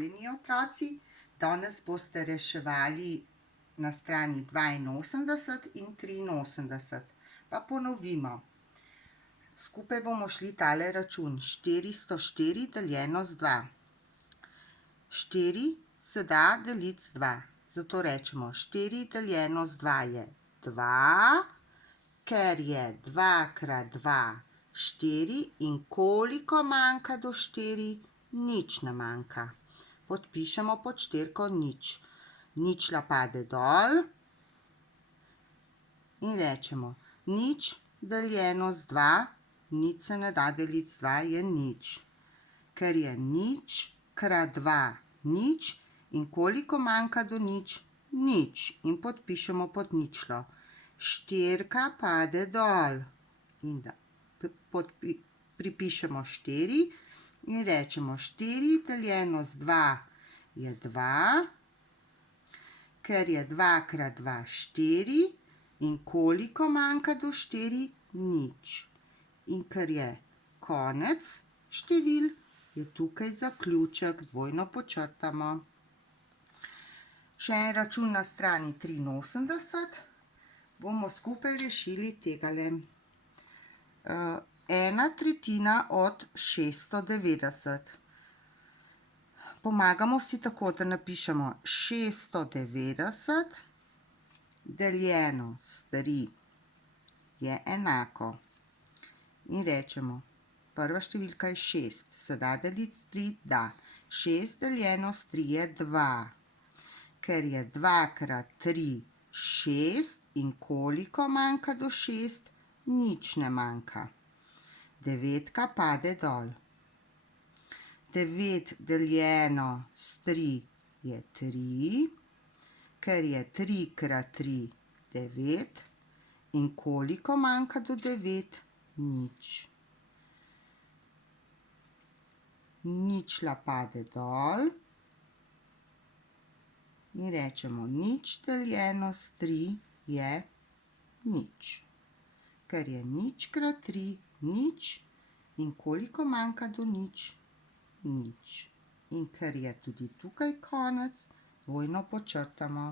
Pozdravljeni, otroci! Danes boste reševali na strani 82 in 83. Pa ponovimo. Skupaj bomo šli tale račun. 404 deljeno z 2. 4 se da deliti z 2. Zato rečemo 4 deljeno z 2 je 2, ker je 2 krat 2 4 in koliko manjka do 4? Nič ne manjka. Podpišemo pod štirko nič. Ničla pade dol in rečemo nič deljeno z 2, nič se ne da deliti z 2, je nič. Ker je nič krat 2 nič in koliko manjka do nič? Nič. In podpišemo pod ničlo. Štirka pade dol in da pripišemo 4 in rečemo 4 deljeno z 2 je 2, ker je 2 krat 2 4 in koliko manjka do 4? Nič. In ker je konec števil, je tukaj zaključek, dvojno podčrtamo. Še en račun na strani 83. Bomo skupaj rešili tegale. 1/3 od 690. Pomagamo si tako, da napišemo 690 deljeno s 3 je enako. In rečemo, prva številka je 6. Se da deliti s 3? Da. 6 deljeno s 3 je 2. Ker je 2 krat 3 6 in koliko manjka do 6? Nič ne manjka. 9 pade dol. 9 deljeno s 3 je 3, ker je 3 krat 3 9 in koliko manjka do 9? Nič. Ničla pade dol in rečemo nič deljeno s 3 je nič. Ker je nič krat 3 nič in koliko manjka do nič? Nič. In ker je tudi tukaj konec, dvojno podčrtamo.